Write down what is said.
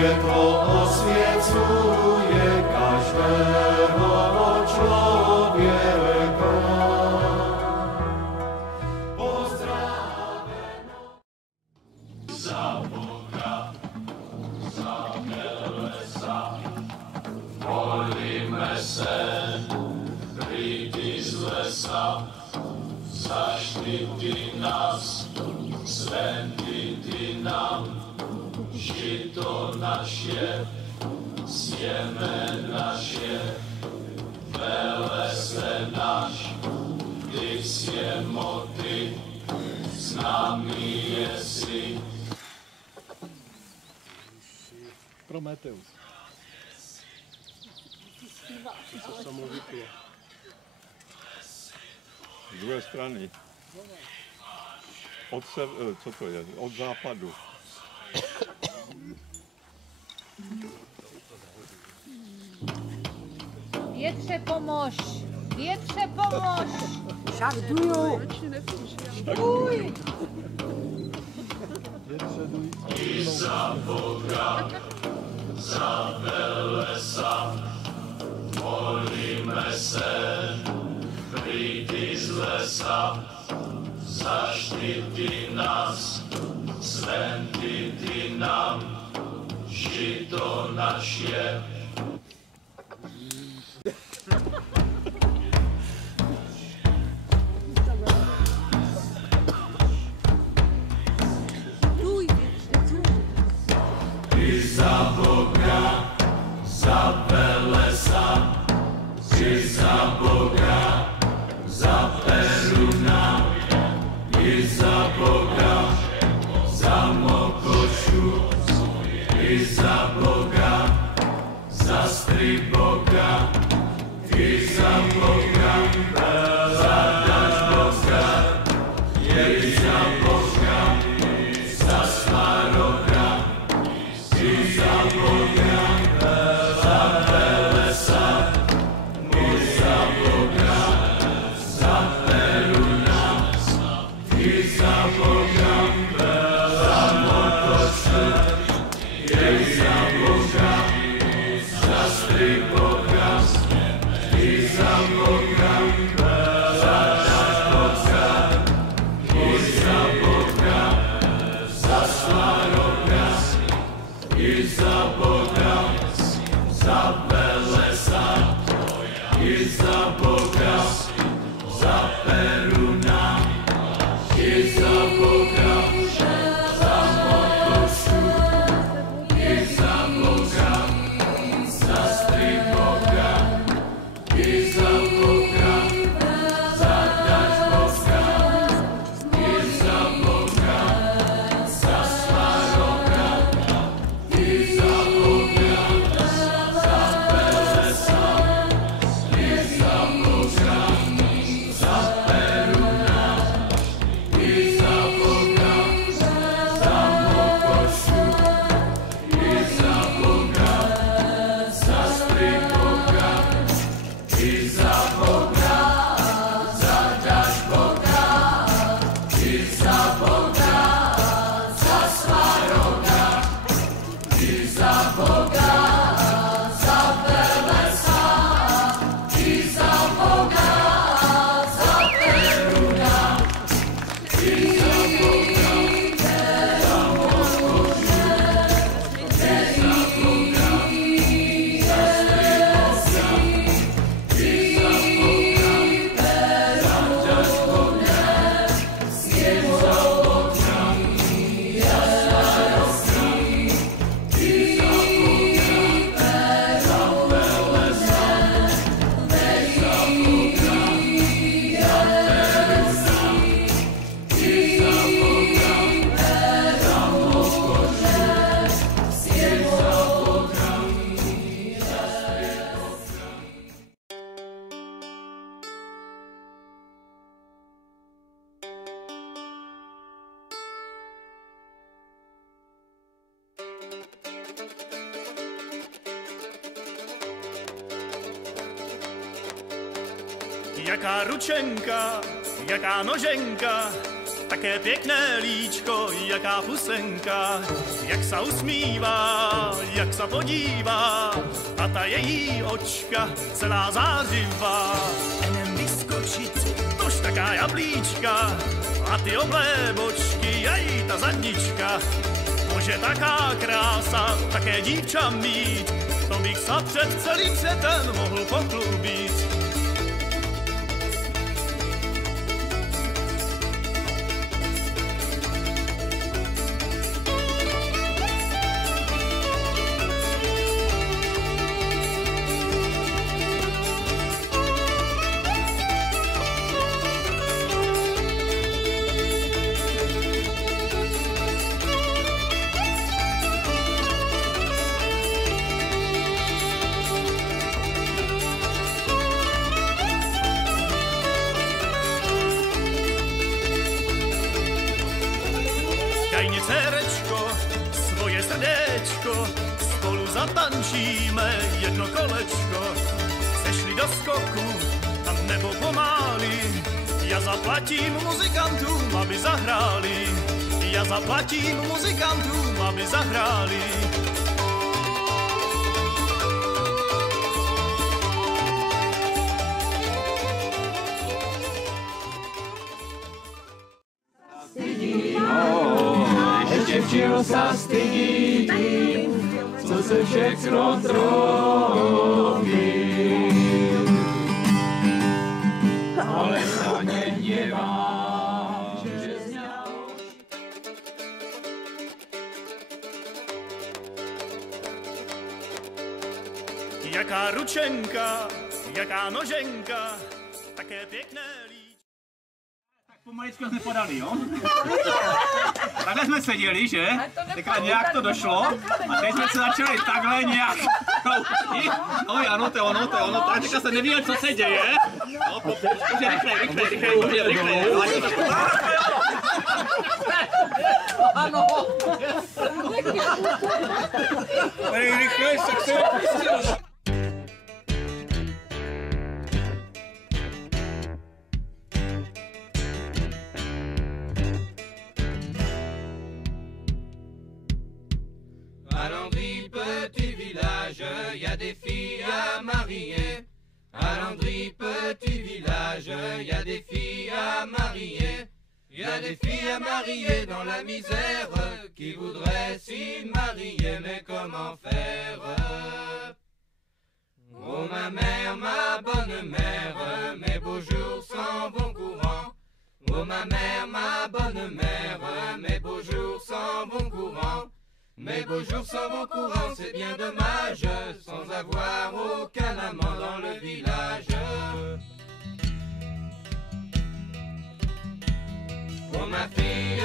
Światło oswiecuje każdego człowieka. Pozdrawiam za Boga, za Belesa, molimy se, prídi z lesa, zaštiti nas, svetý ty nám, žito naše, sjeme naše, velese náš, ty siemo ty, s nami jesi. Prometeus. To samo vyplo. Z druhé strany. Co to je? Od západu. Vietre pomôž! Vietre pomôž! Však dujú! Uj! I za Boga, za Belesa, molíme se, prídi z lesa, zaštiti nás, svetý ty nám, žito naše. I za Boga, za Belesa, i za Boga, za Peruna, i za Boga, za Mokošu, i za Boga, za Striboga, i za Boga, za Dažboga, i za Boga, za Smaroga, i za Boga, za Belesa, i za Boga, za Peruna, i za Boga, za Mokošu, i za Boga, za Striboga, i za Boga, za Dažboga, i za Boga, za Smaroga, i za Boga, za Belesa, i za Boga, za Peruna, i za Boga, za Mokošu, i za Boga, za Striboga, i za Boga, za Dažboga, i za Boga, za Smaroga, i za Boga, za Belesa, i za Boga, za Peruna, i za Boga, za Mokošu, i za Boga, za Striboga, i za Boga, za Dažboga, i za Boga, za Smaroga, i za Boga, za Belesa, i za Boga, za Peruna, i za Boga, za Mokošu, i za Boga, za Striboga, i za Boga, za Dažboga, i za Boga, za Smaroga, i za Boga, za Belesa, i za Boga, za Peruna, i za Boga, za Mokošu, i za Boga, za Striboga. Jaká ručenka, jaká noženka, také pěkné líčko, jaká pusenka, jak se usmívá, jak se podívá, a ta její očka celá zářivá. Enem vyskočit, tož taká jablíčka, a ty oblé bočky, jají ta zadnička. Může taká krása, také dívča mít, to bych se před celým světem mohl pochlubit. Daj cerečko, svoje srdéčko, spolu zatančíme jedno kolečko. Sešli do skoku, a nebo pomáli, já zaplatím muzikantům, aby zahráli. Já zaplatím muzikantům, aby zahráli. Čeho sa stydí tým, co se všechno trofí. Ale sa nedívá, že zňal. Jaká ručenka, jaká noženka, také pěkné líč. Pomaličku jsme podali, jo? Takhle jsme seděli, že? Teďka nějak to došlo a teď jsme se začali takhle nějak no ano, to je ono, tak teďka se nevěděl, co se děje. No, rychle. Ano. Rychle, se À Landry, petit village, y a des filles à marier. À Landry, petit village, y a des filles à marier. Y a des filles à marier dans la misère qui voudraient s'y marier, mais comment faire? Oh ma mère, ma bonne mère, mes beaux jours s'en vont courant. Oh ma mère, ma bonne mère, mes beaux jours s'en vont courant. Mes beaux jours s'en vont courant, c'est bien dommage, sans avoir aucun amant dans le village. Oh ma fille